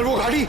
किधर वो गाड़ी?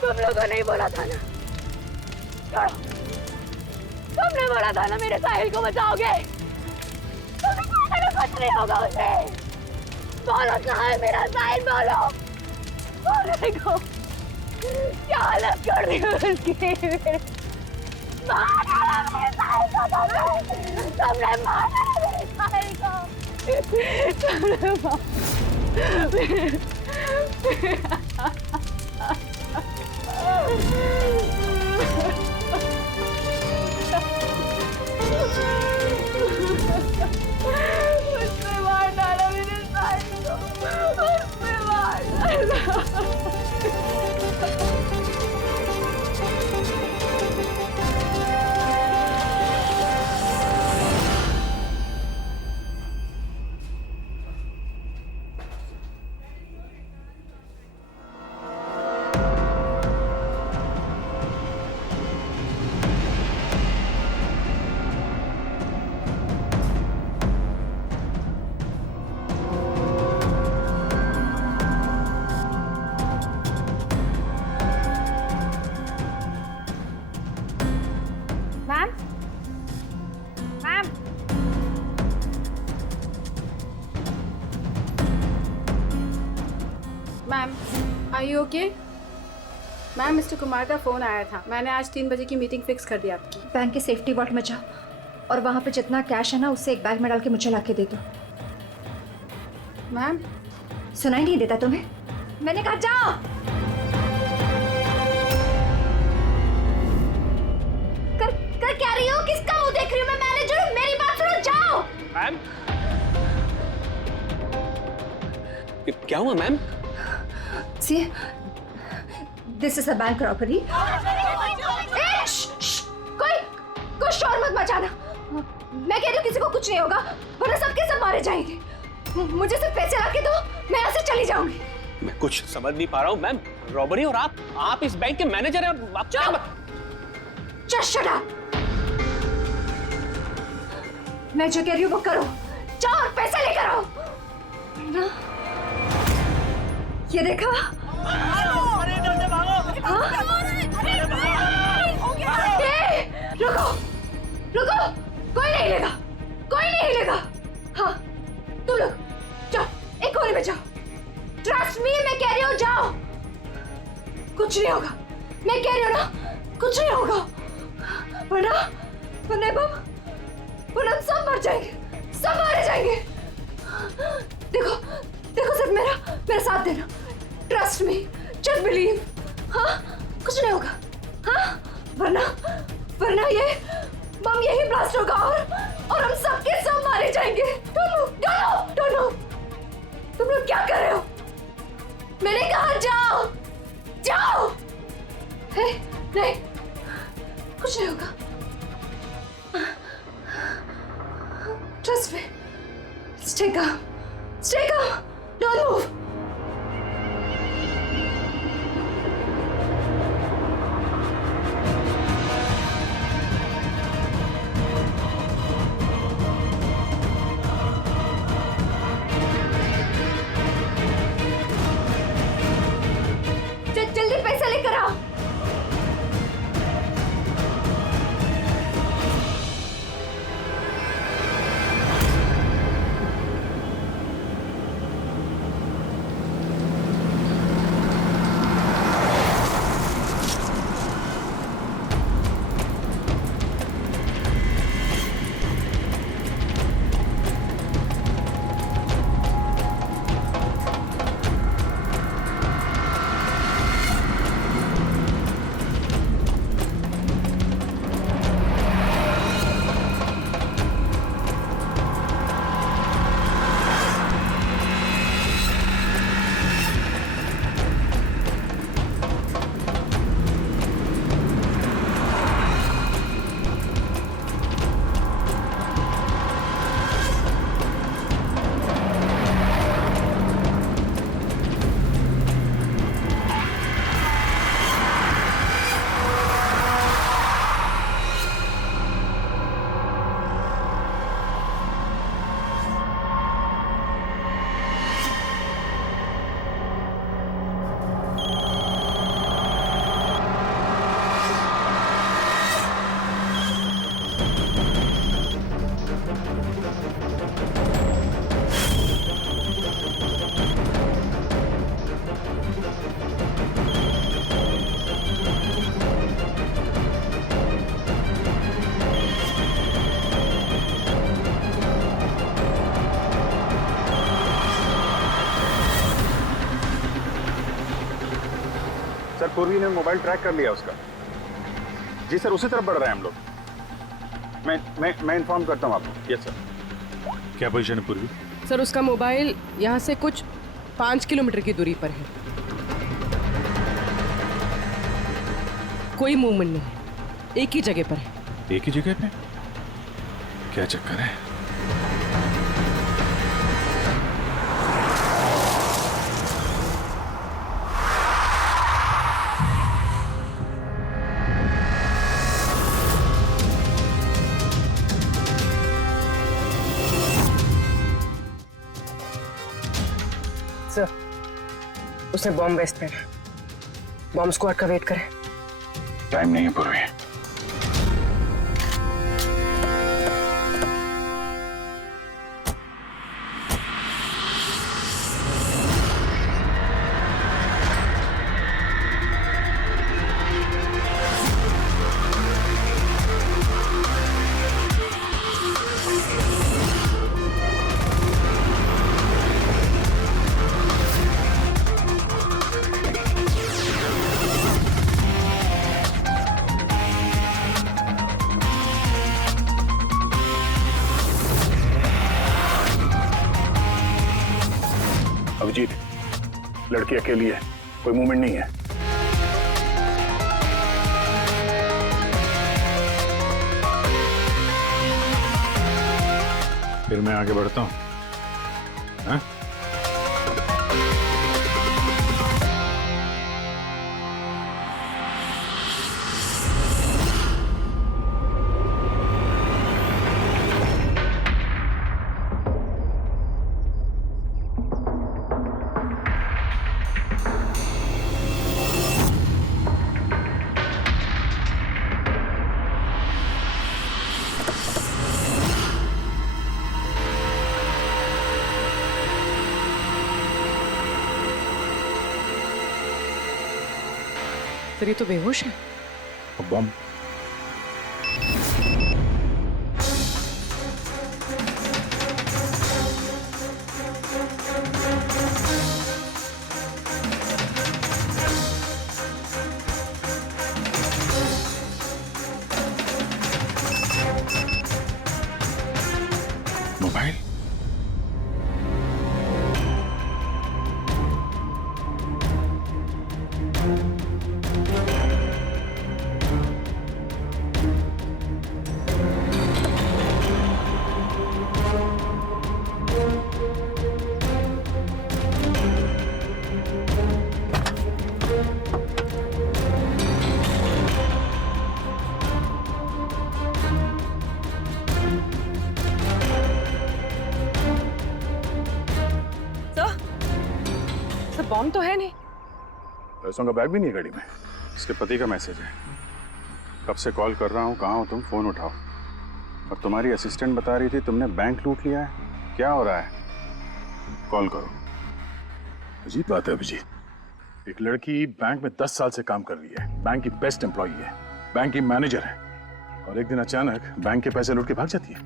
तुम लोगों ने बोला था ना, तुमने बोला था ना मेरे साहिल को बचाओगे। कुछ नहीं होगा उसे। बोलो कहाँ है मेरा साहिल, बोलो। बोलने को क्या हालत कर दी उसकी। मार डाला मेरे साहिल को, तुमने मार डाला मेरे साहिल को। तुमने उसने मार डाला मेरे साहिल को, उसने मार डाला। Ma'am, are you okay? Ma'am, mister Kumar का फ़ोन आया था। मैंने आज 3 बजे की मीटिंग फिक्स कर दी आपकी। बैंक के सेफ्टी वॉल्ट में जाओ और वहाँ पे जितना कैश है ना उससे एक बैग में डाल के मुझे ला के दे दो। मैम, सुनाई नहीं देता तुम्हें? मैंने कहा जाओ। कर क्या रही हो? किसका मुंह देख रही हो? मैं मैनेजर हूँ, मेरी बात सुनो, जाओ। मैम, क्या हुआ ma'am? See, this is a bank robbery. कोई शोर मत मचाना। मैं कह रही हूँ किसी को कुछ नहीं होगा, वरना सबके सब मारे जाएंगे। मुझे सिर्फ पैसे ला के दो, मैं यहाँ से चली जाऊंगी। मैं कुछ समझ नहीं पा रहा हूँ मैम। रॉबरी और आप इस बैंक के मैनेजर हैं और आप क्या? Just shut up. मैं जो कह रही हूँ वो करो। जाओ और पैसे लेकर आओ। ना? ये देखा? रुको, रुको, कोई नहीं हिलेगा, कोई नहीं हिलेगा। हाँ, तुम लोग जाओ, एक कोने में जाओ। ट्रस्ट मी, मैं कह रही हूँ जाओ। कुछ नहीं होगा, मैं कह रही हूँ ना, कुछ नहीं होगा। वरना हम सब मर जाएंगे, सब मारे जाएंगे। देखो, देखो सिर्फ मेरा साथ देना। Trust me, just believe. हाँ, कुछ नहीं होगा। हाँ, वरना ये बम यही ब्लास्ट होगा और हम सबके सब मारे जाएंगे। Don't move. तुम लोग क्या कर रहे हो? मैंने कहा जाओ। नहीं, कुछ नहीं होगा। Trust me, stay calm, don't move। जल्दी पैसा लेकर आओ। सर, पूर्वी ने मोबाइल ट्रैक कर लिया उसका। जी सर, उसी तरफ बढ़ रहे हैं हम लोग। मैं इन्फॉर्म करता हूँ आपको। Yes sir. क्या पोजीशन है पूर्वी? सर, उसका मोबाइल यहाँ से कुछ 5 किलोमीटर की दूरी पर है। कोई मूवमेंट नहीं है, एक ही जगह पर है। एक ही जगह पे? क्या चक्कर है? सर, उसने बॉम्ब वेस्ट पहना। बॉम्ब स्क्वाड का वेट करें। टाइम नहीं है पूर्वी। अभिजीत, लड़की अकेली है, कोई मूवमेंट नहीं है। फिर मैं आगे बढ़ता हूँ। हाँ? सर, ये तो बेहोश है। बॉम्ब। मोबाइल? सर बॉम्ब तो है नहीं। पैसों का बैग भी नहीं है गाड़ी में। इसके पति का मैसेज है। कब से कॉल कर रहा हूँ, कहाँ हो तुम, फोन उठाओ। और तुम्हारी असिस्टेंट बता रही थी तुमने बैंक लूट लिया है। क्या हो रहा है? कॉल करो। अजीब बात है अभिजीत, एक लड़की बैंक में 10 साल से काम कर रही है, बैंक की बेस्ट एम्प्लॉई है, बैंक की मैनेजर है, और एक दिन अचानक बैंक के पैसे लूट के भाग जाती है।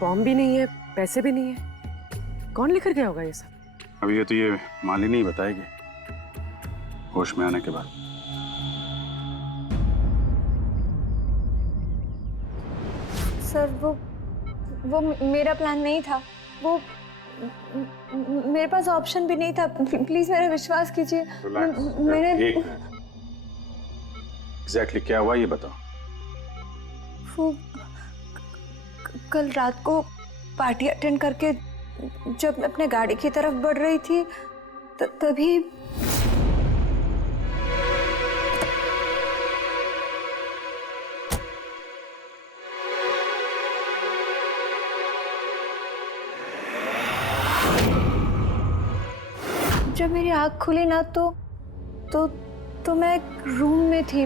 बॉम्ब भी नहीं है, पैसे भी नहीं है, कौन लेकर गया होगा ये सब? अभी ये तो ये मालिनी ही बताएगी होश में आने के बाद। सर वो मेरा प्लान नहीं था। वो मेरे पास ऑप्शन भी नहीं था। प्लीज मेरा विश्वास कीजिए। मैंने एग्जैक्टली क्या हुआ ये बताओ। वो कल रात को पार्टी अटेंड करके जब मैं अपने गाड़ी की तरफ बढ़ रही थी तभी जब मेरी आँख खुली ना तो मैं एक रूम में थी।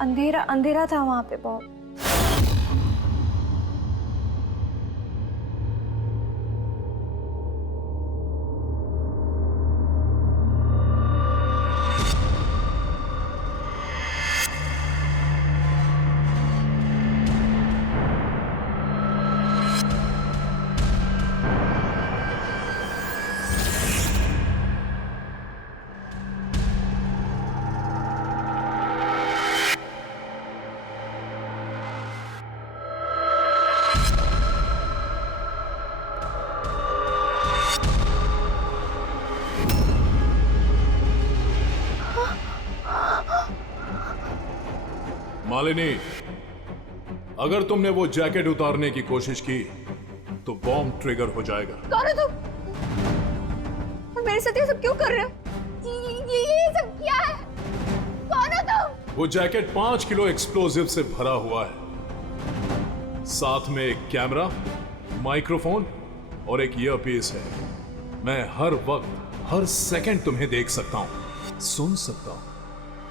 अंधेरा अंधेरा था वहां पे बहुत। मालिनी, अगर तुमने वो जैकेट उतारने की कोशिश की तो बॉम्ब ट्रिगर हो जाएगा। कौन हो तुम? और मेरे साथ ये सब क्यों कर रहे हो? ये सब क्या है? कौन हो तुम? वो जैकेट 5 किलो एक्सप्लोजिव से भरा हुआ है। साथ में एक कैमरा, माइक्रोफोन और एक ईयरपीस है। मैं हर वक्त हर सेकंड तुम्हें देख सकता हूं, सुन सकता हूं।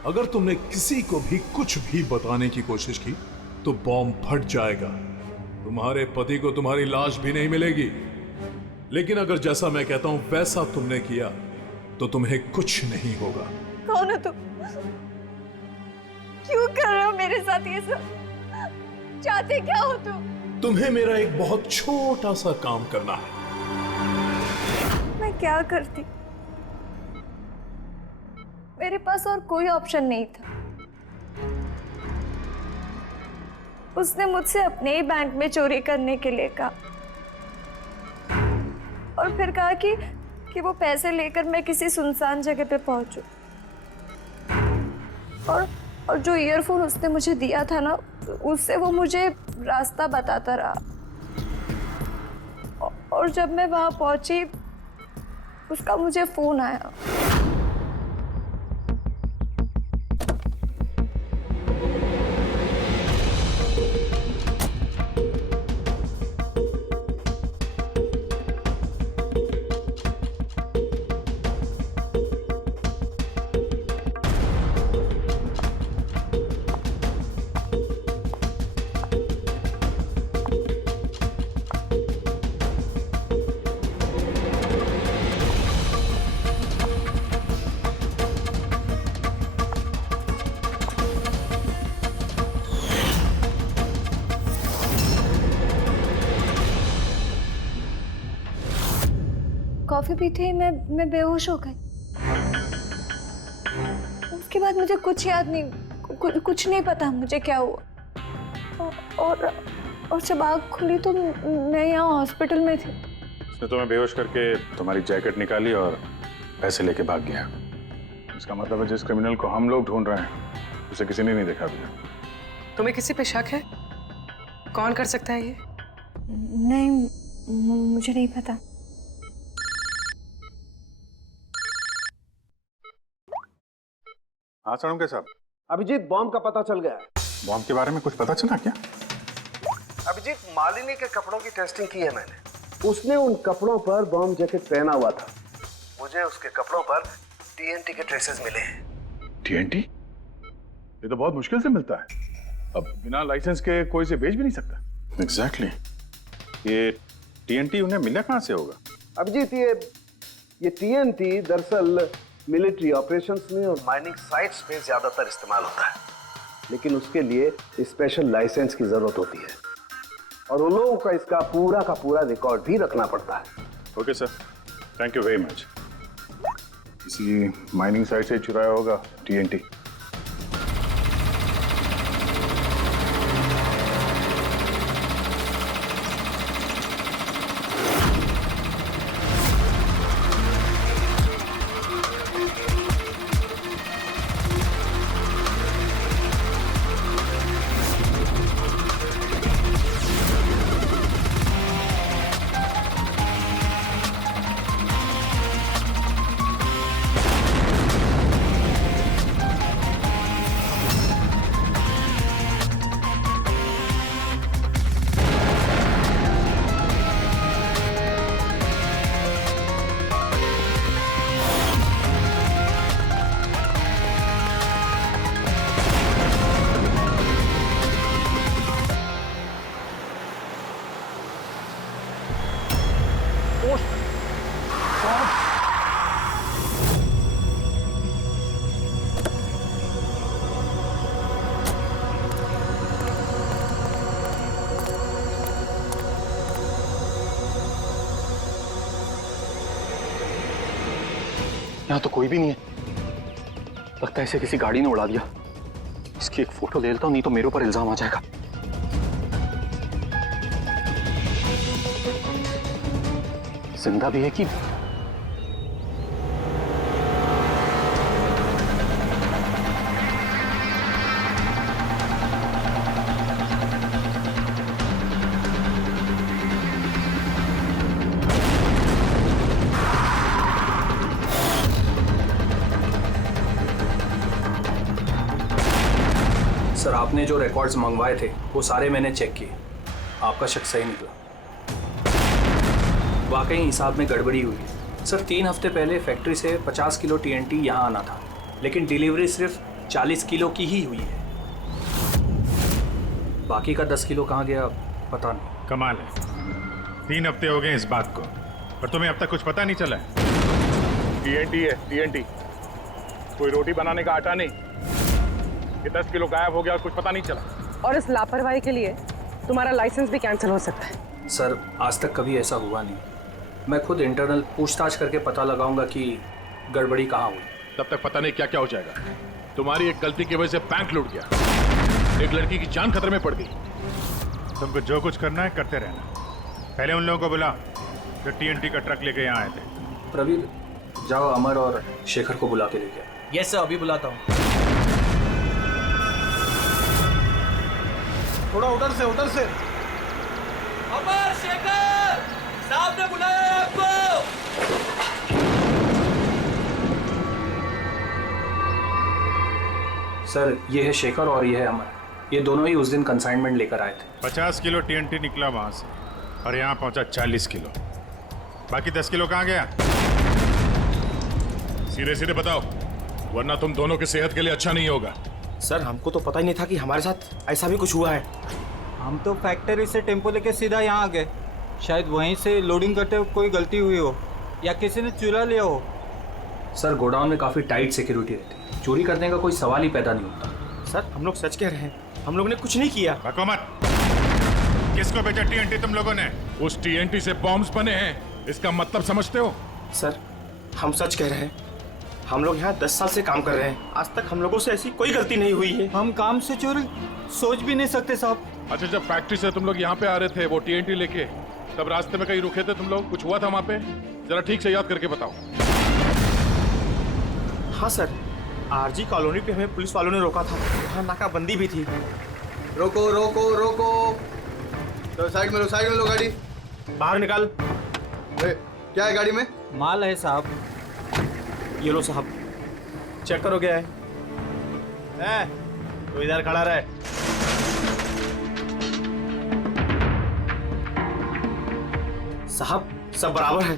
अगर तुमने किसी को भी कुछ भी बताने की कोशिश की तो बॉम्ब फट जाएगा। तुम्हारे पति को तुम्हारी लाश भी नहीं मिलेगी। लेकिन अगर जैसा मैं कहता हूं वैसा तुमने किया तो तुम्हें कुछ नहीं होगा। कौन हो तुम? क्यों कर रहे हो मेरे साथ ये सब? चाहते क्या हो तुम? तुम्हें मेरा एक बहुत छोटा सा काम करना है। मैं क्या करती? मेरे पास और कोई ऑप्शन नहीं था। उसने मुझसे अपने ही बैंक में चोरी करने के लिए कहा और फिर कहा कि वो पैसे लेकर मैं किसी सुनसान जगह पे पहुंचूं। और जो ईयरफोन उसने मुझे दिया था ना, उससे वो मुझे रास्ता बताता रहा। और जब मैं वहां पहुंची उसका मुझे फोन आया। कॉफी पीते ही मैं बेहोश हो गई। उसके बाद मुझे कुछ याद नहीं, कुछ नहीं पता मुझे क्या हुआ। और जब आँख खुली तो मैं यहाँ हॉस्पिटल में थी। उसने तुम्हें बेहोश करके तुम्हारी जैकेट निकाली और पैसे लेके भाग गया। इसका मतलब है जिस क्रिमिनल को हम लोग ढूंढ रहे हैं उसे किसी ने नहीं देखा अभी। तुम्हें किसी पे शक है? कौन कर सकता है ये? नहीं, मुझे नहीं पता। हाँ साड़ुंके साहब, अभिजीत, बॉम्ब का पता चल गया है। बॉम्ब के बारे में कुछ पता चला क्या? अभिजीत, मालिनी के कपड़ों की टेस्टिंग की है मैंने। उसने उन कपड़ों पर बॉम्ब जैकेट पहना हुआ था। मुझे उसके कपड़ों पर टीएनटी के ट्रेसेस मिले हैं। टीएनटी? ये तो बहुत मुश्किल से मिलता है। अब बिना लाइसेंस के कोई इसे बेच भी नहीं सकता। एग्जैक्टली। ये टीएनटी उन्हें मिला कहाँ से होगा? अभिजीत, ये टीएनटी दरअसल मिलिट्री ऑपरेशंस में और माइनिंग साइट्स में ज्यादातर इस्तेमाल होता है, लेकिन उसके लिए स्पेशल लाइसेंस की जरूरत होती है और उन लोगों का इसका पूरा का पूरा रिकॉर्ड भी रखना पड़ता है। Okay sir, thank you very much. किसी माइनिंग साइट से चुराया होगा टीएनटी। यहाँ तो कोई भी नहीं है। लगता है इसे किसी गाड़ी ने उड़ा दिया। इसकी एक फोटो ले लेता हूँ, नहीं तो मेरे ऊपर इल्जाम आ जाएगा। जिंदा भी है कि सर, आपने जो रिकॉर्ड्स मंगवाए थे वो सारे मैंने चेक किए। आपका शक सही निकला। वाकई हिसाब में गड़बड़ी हुई है। सर, 3 हफ्ते पहले फैक्ट्री से 50 किलो टीएनटी यहाँ आना था, लेकिन डिलीवरी सिर्फ 40 किलो की ही हुई है। बाकी का 10 किलो कहाँ गया पता नहीं। कमाल है, 3 हफ्ते हो गए इस बात को, पर तुम्हें अब तक कुछ पता नहीं चला है। टीएनटी है टीएनटी, कोई रोटी बनाने का आटा नहीं। ये 10 किलो गायब हो गया और कुछ पता नहीं चला। और इस लापरवाही के लिए तुम्हारा लाइसेंस भी कैंसिल हो सकता है। सर, आज तक कभी ऐसा हुआ नहीं। मैं खुद इंटरनल पूछताछ करके पता लगाऊंगा कि गड़बड़ी कहाँ हुई। तब तक पता नहीं क्या क्या हो जाएगा। तुम्हारी एक गलती की वजह से बैंक लूट गया, एक लड़की की जान खतरे में पड़ गई। तुमको जो कुछ करना है करते रहना। पहले उन लोगों को बुला जो टीएनटी का ट्रक लेके यहाँ आए थे। प्रवीण, जाओ अमर और शेखर को बुला के लेके आओ। यस सर, अभी बुलाता हूँ। थोड़ा उधर से। अमर, शेखर साहब ने बुलाया है आपको। सर, ये है शेखर और ये है अमर। ये दोनों ही उस दिन कंसाइनमेंट लेकर आए थे। 50 किलो टीएनटी निकला वहां से और यहाँ पहुंचा 40 किलो। बाकी 10 किलो कहाँ गया? सीधे सीधे बताओ, वरना तुम दोनों की सेहत के लिए अच्छा नहीं होगा। सर, हमको तो पता ही नहीं था कि हमारे साथ ऐसा भी कुछ हुआ है। हम तो फैक्ट्री से टेम्पो लेके सीधा यहाँ आ गए। शायद वहीं से लोडिंग करते हुए कोई गलती हुई हो या किसी ने चुरा लिया हो। सर, गोडाउन में काफ़ी टाइट सिक्योरिटी रहती है। चोरी करने का कोई सवाल ही पैदा नहीं होता। सर, हम लोग सच कह रहे हैं, हम लोग ने कुछ नहीं किया। बको मत। किसको बेचा टीएनटी तुम लोगों ने? उस टीएनटी से बॉम्ब्स बने हैं, इसका मतलब समझते हो? सर, हम सच कह रहे हैं। हम लोग यहाँ 10 साल से काम कर रहे हैं। आज तक हम लोगों से ऐसी कोई गलती नहीं हुई है। हम काम से चोरी सोच भी नहीं सकते साहब। अच्छा, जब फैक्ट्री से तुम लोग यहाँ पे आ रहे थे वो TNT लेके, तब रास्ते में कहीं रुके थे तुम लोग? कुछ हुआ था वहाँ पे? जरा ठीक से याद करके बताओ। हाँ सर, आरजी कॉलोनी पे हमें पुलिस वालों ने रोका था, वहाँ नाकाबंदी भी थी। रोको रोको रोको, तो साइड में लो गाड़ी। बाहर निकाल। क्या है गाड़ी में? माल है साहब। ये लो साहब, चेक करो क्या है। तो इधर खड़ा रहे। साहब सब बराबर है,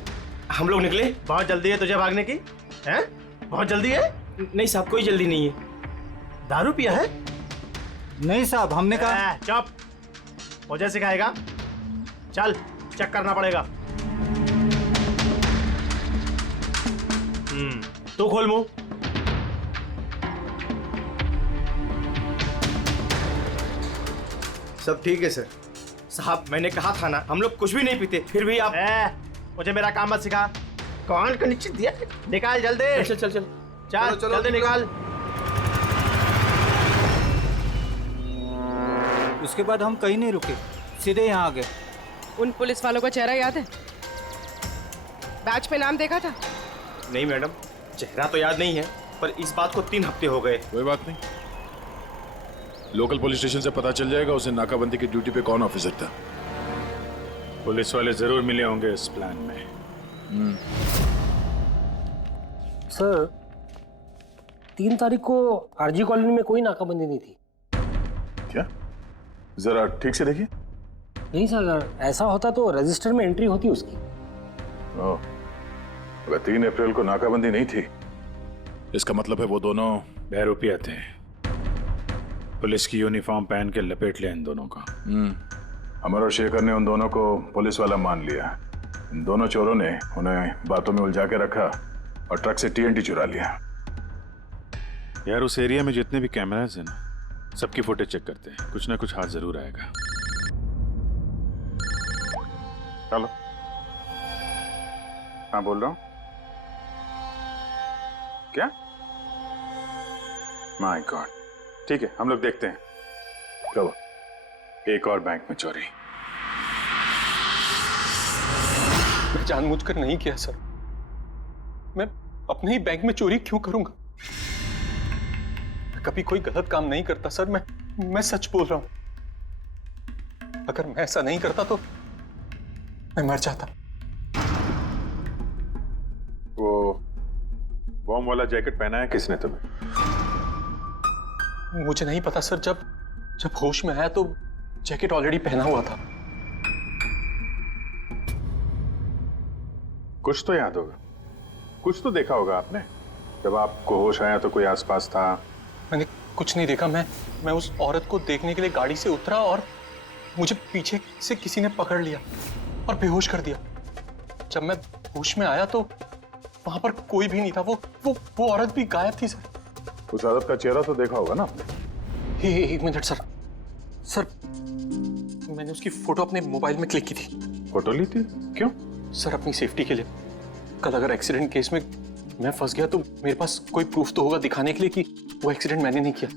हम लोग निकले। बहुत जल्दी है तुझे भागने की? हैं? बहुत जल्दी है? नहीं साहब, कोई जल्दी नहीं है। दारू पिया है? नहीं साहब, हमने कहा। चुप, मुझे सिखाएगा? चल, चेक करना पड़ेगा। तू खोल मुंह। सब ठीक है सर। साहब मैंने कहा था ना, हम लोग कुछ भी नहीं पीते, फिर भी आप मुझे मेरा काम मत सिखा। कौन का नीचे दिया? निकाल जल्दी। चल चल चल चल, चल जल्दी निकाल। उसके बाद हम कहीं नहीं रुके, सीधे यहाँ आ गए। उन पुलिस वालों का चेहरा याद है? बैच पे नाम देखा था? नहीं मैडम, चेहरा तो याद नहीं है, पर इस बात को 3 हफ्ते हो गए। कोई बात नहीं, लोकल पुलिस स्टेशन से पता चल जाएगा उसे नाकाबंदी की ड्यूटी पे कौन ऑफिसर था। पुलिस वाले जरूर मिले होंगे इस प्लान में। सर, 3 तारीख को आरजी कॉलोनी में कोई नाकाबंदी नहीं थी। क्या? जरा ठीक से देखिए। नहीं सर, अगर ऐसा होता तो रजिस्टर में एंट्री होती उसकी। अगर 3 अप्रैल को नाकाबंदी नहीं थी, इसका मतलब है वो दोनों बहरूपिया थे। पुलिस की यूनिफॉर्म पहन के लपेट लिया इन दोनों का। अमर और शेखर ने उन दोनों को पुलिस वाला मान लिया। इन दोनों चोरों ने उन्हें बातों में उलझा के रखा और ट्रक से TNT चुरा लिया। यार उस एरिया में जितने भी कैमरास हैं ना, सबकी फुटेज चेक करते हैं, कुछ ना कुछ हाथ जरूर आएगा। हेलो, हाँ बोल रहा हूँ। क्या? माय गॉड, ठीक है हम लोग देखते हैं। चलो, एक और बैंक में चोरी। मैं जानबूझकर नहीं किया सर। मैं अपने ही बैंक में चोरी क्यों करूंगा? मैं कभी कोई गलत काम नहीं करता सर। मैं सच बोल रहा हूं। अगर मैं ऐसा नहीं करता तो मैं मर जाता। वो बॉम्ब वाला जैकेट पहना है किसने तुम्हें? मुझे नहीं पता सर। जब होश में आया तो जैकेट ऑलरेडी पहना हुआ था। कुछ तो याद होगा, कुछ तो देखा होगा आपने। जब आपको होश आया तो कोई आसपास था? मैंने कुछ नहीं देखा। मैं उस औरत को देखने के लिए गाड़ी से उतरा और मुझे पीछे से किसी ने पकड़ लिया और बेहोश कर दिया। जब मैं होश में आया तो वहां पर कोई भी नहीं था। वो औरत भी गायब थी सर। उस औरत का चेहरा तो देखा होगा ना आपने? एक मिनट सर। मैंने उसकी फोटो अपने मोबाइल में क्लिक की थी। फोटो ली थी? क्यों? सर अपनी सेफ्टी के लिए। कल अगर एक्सीडेंट केस में मैं फंस गया तो मेरे पास कोई प्रूफ तो होगा दिखाने के लिए कि वो एक्सीडेंट मैंने नहीं किया।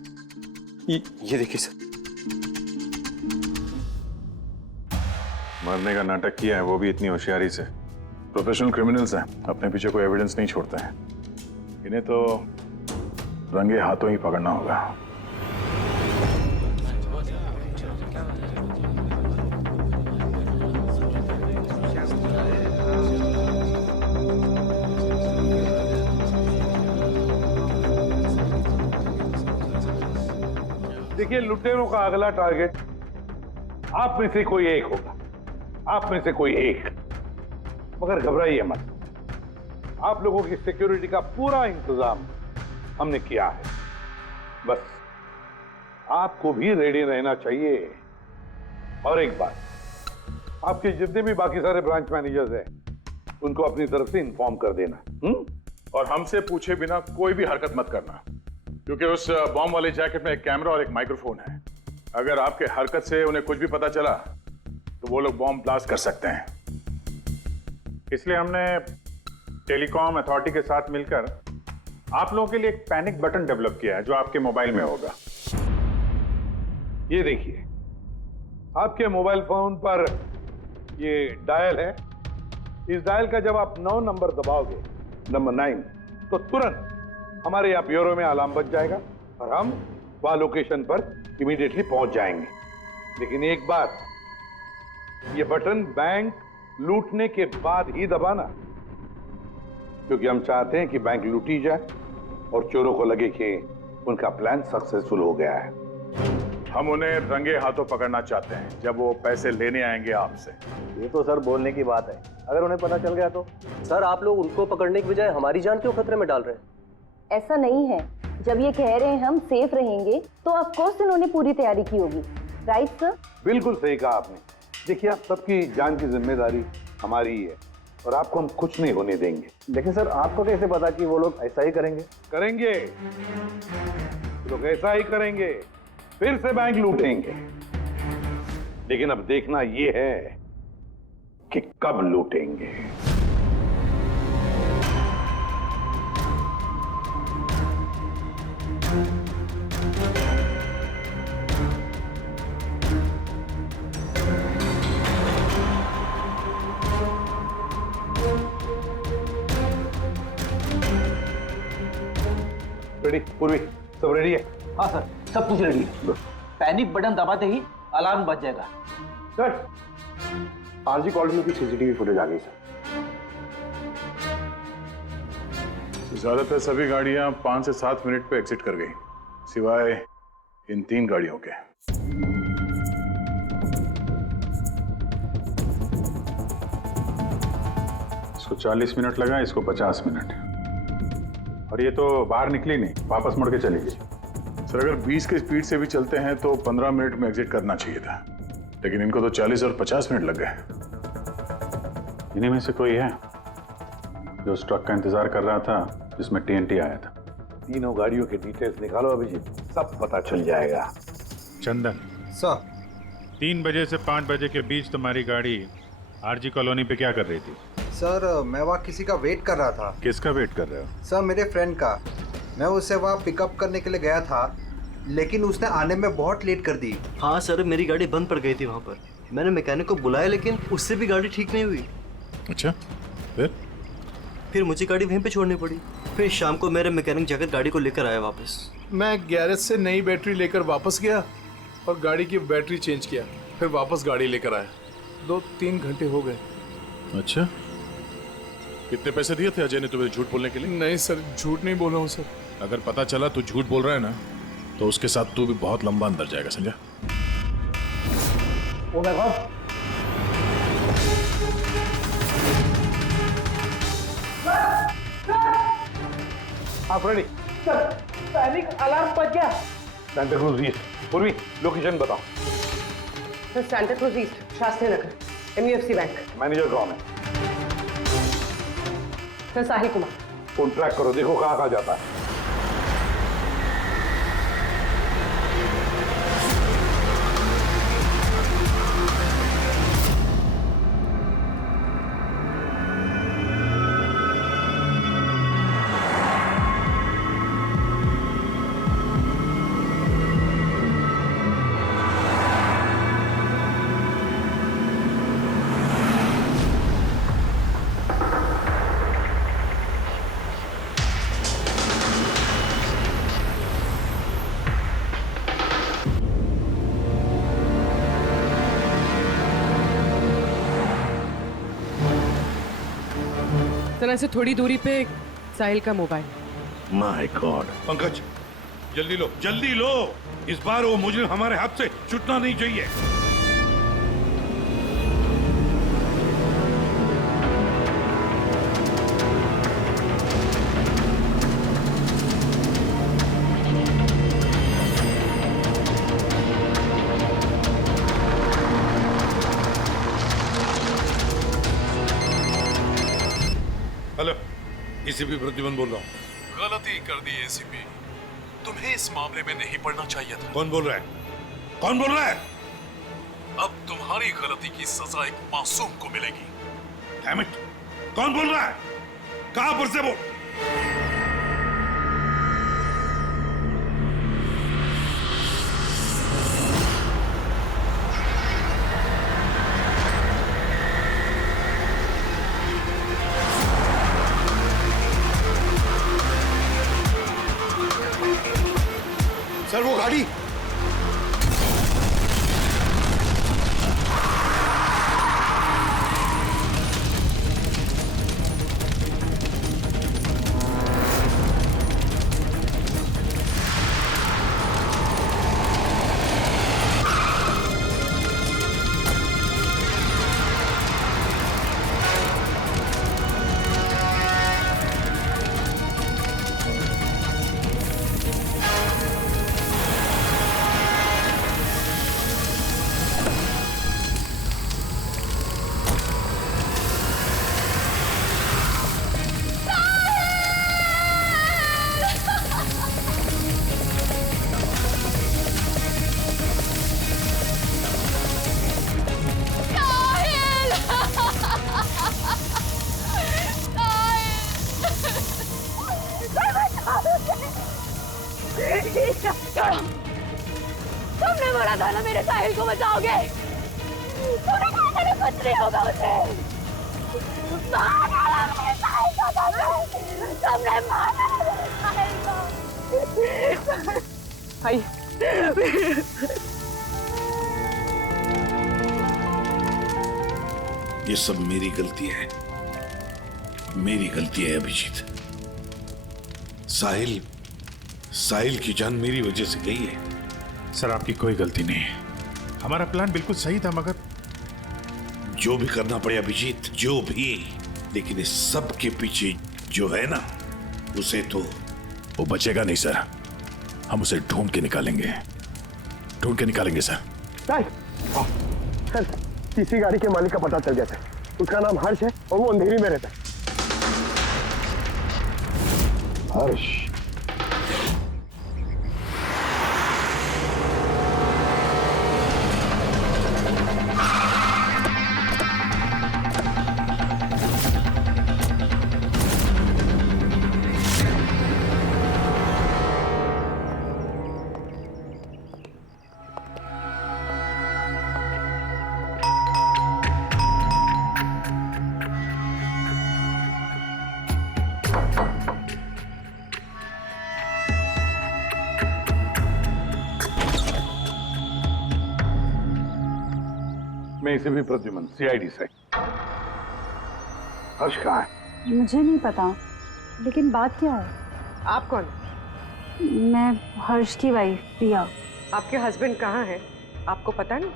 ये देखिए सर। मरने का नाटक किया है, वो भी इतनी होशियारी से। प्रोफेशनल क्रिमिनल्स हैं, अपने पीछे कोई एविडेंस नहीं छोड़ते हैं। इन्हें तो रंगे हाथों ही पकड़ना होगा। देखिए, लुटेरों का अगला टारगेट आप में से कोई एक होगा। आप में से कोई एक। मगर घबराइए मत, आप लोगों की सिक्योरिटी का पूरा इंतजाम हमने किया है। बस आपको भी रेडी रहना चाहिए। और एक बात, आपके जितने भी बाकी सारे ब्रांच मैनेजर्स हैं उनको अपनी तरफ से इन्फॉर्म कर देना। और हमसे पूछे बिना कोई भी हरकत मत करना, क्योंकि उस बॉम्ब वाले जैकेट में एक कैमरा और एक माइक्रोफोन है। अगर आपके हरकत से उन्हें कुछ भी पता चला तो वो लोग बॉम्ब ब्लास्ट कर सकते हैं। इसलिए हमने टेलीकॉम अथॉरिटी के साथ मिलकर आप लोगों के लिए एक पैनिक बटन डेवलप किया है जो आपके मोबाइल में होगा। ये देखिए, आपके मोबाइल फोन पर ये डायल है। इस डायल का जब आप 9 नंबर दबाओगे, नंबर 9, तो तुरंत हमारे यहाँ ब्यूरो में अलार्म बज जाएगा और हम वहां लोकेशन पर इमीडिएटली पहुंच जाएंगे। लेकिन एक बात, ये बटन बैंक लूटने के बाद ही दबाना, क्योंकि हम चाहते हैं कि बैंक लूटी जाए और चोरों को लगे कि उनका प्लान सक्सेसफुल हो गया है। हम उन्हें रंगे हाथों पकड़ना चाहते हैं जब वो पैसे लेने आएंगे आपसे। ये तो सर बोलने की बात है, अगर उन्हें पता चल गया तो? सर आप लोग उनको पकड़ने की बजाय हमारी जान क्यों खतरे में डाल रहे हैं? ऐसा नहीं है, जब ये कह रहे हैं हम सेफ रहेंगे तो ऑफ कोर्स इन्होंने पूरी तैयारी की होगी। Right sir? बिल्कुल सही कहा आपने। देखिए, आप सबकी जान की जिम्मेदारी हमारी ही है और आपको हम कुछ नहीं होने देंगे। लेकिन सर आपको कैसे पता कि वो लोग ऐसा ही करेंगे? करेंगे, लोग ऐसा ही करेंगे, फिर से बैंक लूटेंगे। लेकिन अब देखना ये है कि कब लूटेंगे। रेडी? पूर्वी सब रेडी है? हाँ सर, सब कुछ रेडी है। पैनिक बटन दबाते ही अलार्म बज जाएगा। सर, आरजी कॉलोनी की सीसीटीवी फुटेज आ गई सर। ज्यादातर सभी गाड़ियां 5 से 7 मिनट पे एग्जिट कर गई, सिवाय इन 3 गाड़ियों के। इसको 40 मिनट लगा, इसको 50 मिनट। और ये तो बाहर निकली नहीं, वापस मुड़ के चली गई। सर, अगर 20 के स्पीड से भी चलते हैं तो 15 मिनट में एग्जिट करना चाहिए था, लेकिन इनको तो 40 और 50 मिनट लग गए। इन्हीं में से कोई है जो उस ट्रक का इंतजार कर रहा था जिसमें TNT आया था? तीनों गाड़ियों के डिटेल्स निकालो अभिजीत, सब पता चल जाएगा। चंदन सर, 3 बजे से 5 बजे के बीच तुम्हारी गाड़ी आरजी कॉलोनी पे क्या कर रही थी? सर, मैं वहाँ किसी का वेट कर रहा था। किसका वेट कर रहे हो? सर, मेरे फ्रेंड का। मैं उसे वहाँ पिकअप करने के लिए गया था, लेकिन उसने आने में बहुत लेट कर दी। हाँ सर, मेरी गाड़ी बंद पड़ गई थी वहाँ पर। मैंने मैकेनिक को बुलाया लेकिन उससे भी गाड़ी ठीक नहीं हुई। अच्छा, फिर मुझे गाड़ी वहीं पे छोड़नी पड़ी। फिर शाम को मेरे मैकेनिक जाकर गाड़ी को लेकर आया वापस। मैं गैरेज से नई बैटरी लेकर वापस गया और गाड़ी की बैटरी चेंज किया, फिर वापस गाड़ी लेकर आया। 2-3 घंटे हो गए। अच्छा, कितने पैसे दिए थे अजय ने तुम्हें झूठ बोलने के लिए? नहीं सर, झूठ नहीं बोल रहा हूँ सर। अगर पता चला तू झूठ बोल रहा है ना, तो उसके साथ तू भी बहुत लंबा अंदर जाएगा, समझा? ओ माय गॉड, आप रेडी? पैनिक अलार्म बज गया। Santacruz east. पूर्वी, लोकेशन बताओ। Sir, Santacruz east, Shastri Nagar, MUFC bank. Manager कौन है? Sir, Sahil Kumar. Phone track करो, देखो कहाँ कहाँ जाता है। सर, से थोड़ी दूरी पे साहिल का मोबाइल। My God. पंकज, जल्दी लो, जल्दी लो। इस बार वो मुजरिम हमारे हाथ से छूटना नहीं चाहिए। हेलो, एसीपी प्रतिबंध बोल रहा हूँ। गलती कर दी एसीपी, तुम्हें इस मामले में नहीं पड़ना चाहिए था। कौन बोल रहा है? कौन बोल रहा है? अब तुम्हारी गलती की सजा एक मासूम को मिलेगी। Damn it! कौन बोल रहा है? कहां पर से बोल? गाड़ी। तुमने बोला था ना मेरे साहिल को बचाओगे। तुमने कहा था ना कुछ नहीं होगा उसे। मार डाला मेरे साहिल को तुमने मार डाला मेरे साहिल को। आई ये सब मेरी गलती है, मेरी गलती है अभिजीत। साहिल की जान मेरी वजह से गई है। सर आपकी कोई गलती नहीं है, हमारा प्लान बिल्कुल सही था, मगर जो भी करना पड़े अभिजीत, जो भी, लेकिन इस सब के पीछे जो है ना, उसे तो वो बचेगा नहीं सर। हम उसे ढूंढ के निकालेंगे सर। सर तीसरी गाड़ी के मालिक का पता चल गया था। उसका नाम हर्ष है और वो अंधेरी में रहता है। हर्ष? मैं इसे भी प्रद्युमन, सीआईडी से। हर्ष कहाँ है? मुझे नहीं पता, लेकिन बात क्या है? आप कौन? मैं हर्ष की वाइफ प्रिया। आपके हस्बैंड कहाँ हैं? आपको पता नहीं?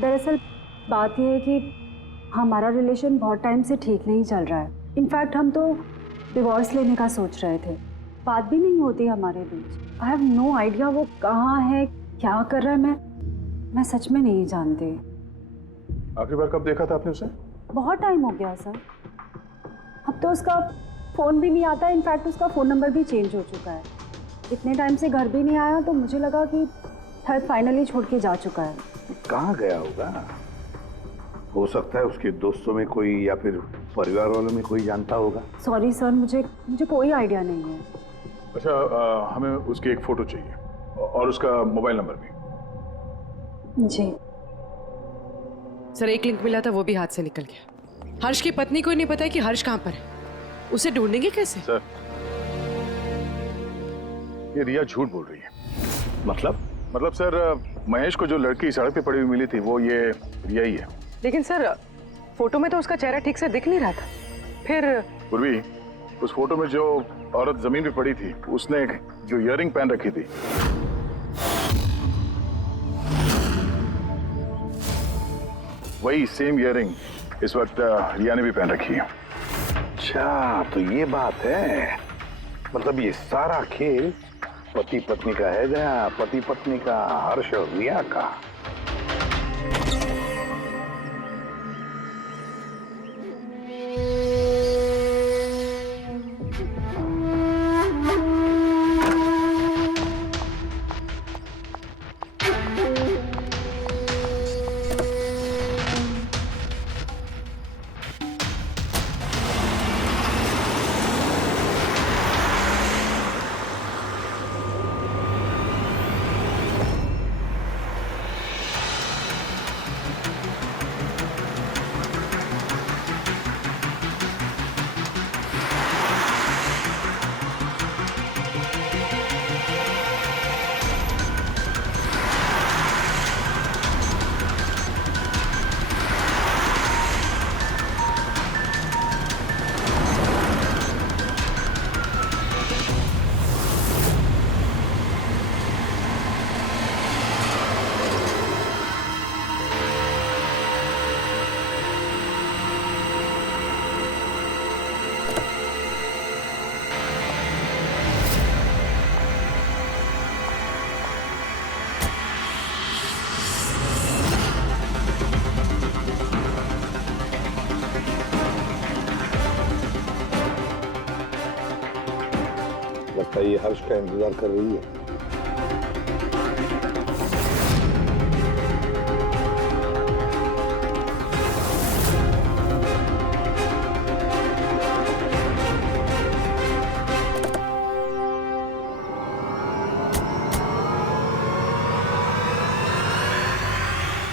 दरअसल बात यह है कि हमारा रिलेशन बहुत टाइम से ठीक नहीं चल रहा है। इनफैक्ट हम तो डिवोर्स लेने का सोच रहे थे। बात भी नहीं होती हमारे बीच। आई हैव नो आइडिया वो कहाँ है, क्या कर रहा है। मैं सच में नहीं जानती। आखिरी बार कब देखा था आपने उसे? बहुत टाइम हो गया सर। अब तो उसका फ़ोन भी नहीं आता। इनफैक्ट उसका फ़ोन नंबर भी चेंज हो चुका है। इतने टाइम से घर भी नहीं आया, तो मुझे लगा कि शायद फाइनली छोड़ के जा चुका है। कहाँ गया होगा? हो सकता है उसके दोस्तों में कोई या फिर परिवार वालों में कोई जानता होगा। सॉरी सर, मुझे कोई आइडिया नहीं है। अच्छा, हमें उसकी एक फ़ोटो चाहिए और उसका मोबाइल नंबर भी। जी सर, एक लिंक मिला था, वो भी हाथ से निकल गया। हर्ष की पत्नी को नहीं पता है कि हर्ष कहाँ पर है। उसे ढूंढेंगे कैसे? सर, ये रिया झूठ बोल रही है। मतलब सर, महेश को जो लड़की सड़क पे पड़ी हुई मिली थी, वो ये रिया ही है। लेकिन सर, फोटो में तो उसका चेहरा ठीक से दिख नहीं रहा था। फिर पूर्वी, उस फोटो में जो औरत जमीन पे पड़ी थी, उसने जो इयररिंग पहन रखी थी, वही सेम इयररिंग इस वक्त रिया ने भी पहन रखी है। अच्छा, तो ये बात है। मतलब ये सारा खेल पति पत्नी का है गया, पति पत्नी का, हर्ष और रिया का। लगता है ये हर्ष का इंतजार कर रही है।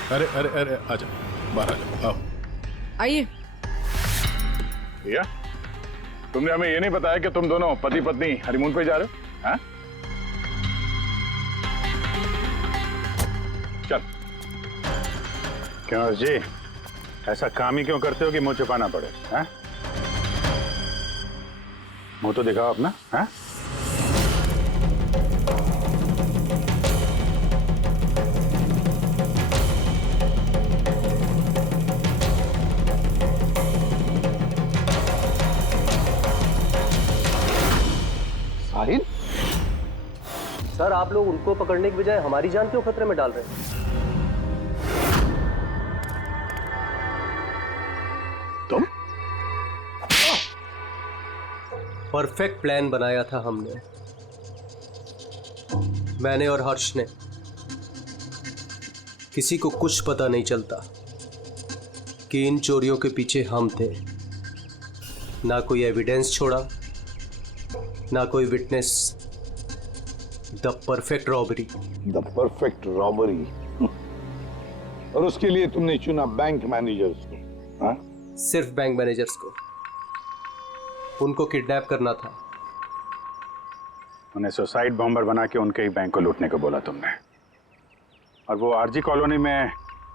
अरे अरे अरे आजा, बाहर आजा, आओ। आइए। भैया, तुमने हमें ये नहीं बताया कि तुम दोनों पति पत्नी हनीमून पे जा रहे हो? हाँ? चल। क्यों हर्ष जी, ऐसा काम ही क्यों करते हो कि मुंह छुपाना पड़े? हाँ? मुंह तो दिखाओ अपना। हाँ? साहिल? सर, आप लोग उनको पकड़ने की बजाय हमारी जान क्यों खतरे में डाल रहे हैं? तुम? परफेक्ट प्लान बनाया था हमने, मैंने और हर्ष ने। किसी को कुछ पता नहीं चलता कि इन चोरियों के पीछे हम थे। ना कोई एविडेंस छोड़ा, ना कोई witness. The perfect robbery. The perfect robbery. और उसके लिए तुमने चुना बैंक मैनेजर्स को? हाँ? सिर्फ बैंक मैनेजर्स को। उनको किडनैप करना था। उन्हें सुसाइड बॉम्बर बना के उनके ही बैंक को लूटने को बोला तुमने। और वो आरजी कॉलोनी में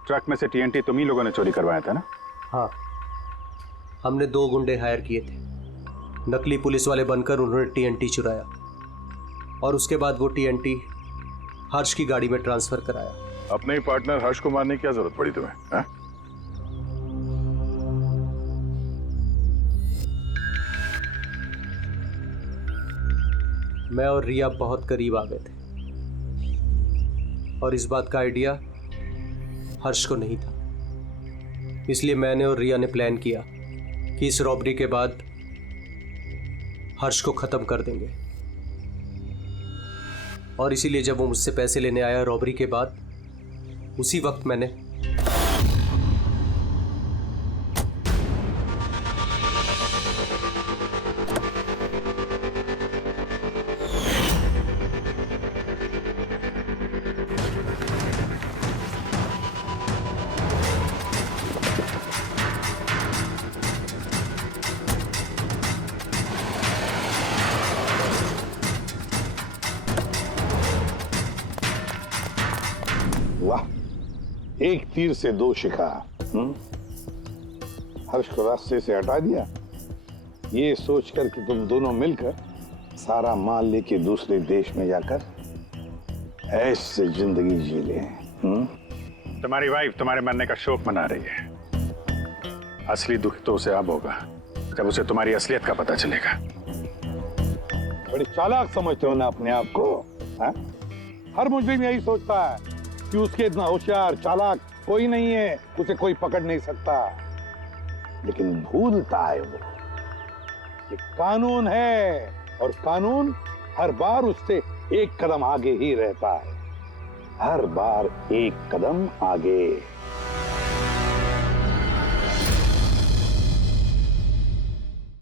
ट्रक में से टीएनटी तुम ही लोगों ने चोरी करवाया था ना? हाँ, हमने 2 गुंडे हायर किए थे। नकली पुलिस वाले बनकर उन्होंने टीएनटी चुराया और उसके बाद वो टीएनटी हर्ष की गाड़ी में ट्रांसफर कराया। अपने ही पार्टनर हर्ष को मारने की क्या जरूरत पड़ी तुम्हें? हाँ? मैं और रिया बहुत करीब आ गए थे और इस बात का आइडिया हर्ष को नहीं था। इसलिए मैंने और रिया ने प्लान किया कि इस रॉबरी के बाद हर्ष को खत्म कर देंगे। और इसीलिए जब वो मुझसे पैसे लेने आया रॉबरी के बाद, उसी वक्त मैंने वाह, एक तीर से 2 शिकार। हर्ष को रास्ते से हटा दिया, ये सोचकर कि तुम दोनों मिलकर सारा माल लेके दूसरे देश में जाकर ऐसे जिंदगी जी ले। तुम्हारी वाइफ तुम्हारे मरने का शोक मना रही है। असली दुख तो उसे अब होगा जब उसे तुम्हारी असलियत का पता चलेगा। बड़ी चालाक समझते हो ना अपने आप को? हाँ? हर मुजरिम यही सोचता है कि उसके इतना होशियार चालाक कोई नहीं है, उसे कोई पकड़ नहीं सकता। लेकिन भूलता है वो कि कानून है और कानून हर बार उससे एक कदम आगे ही रहता है। हर बार एक कदम आगे।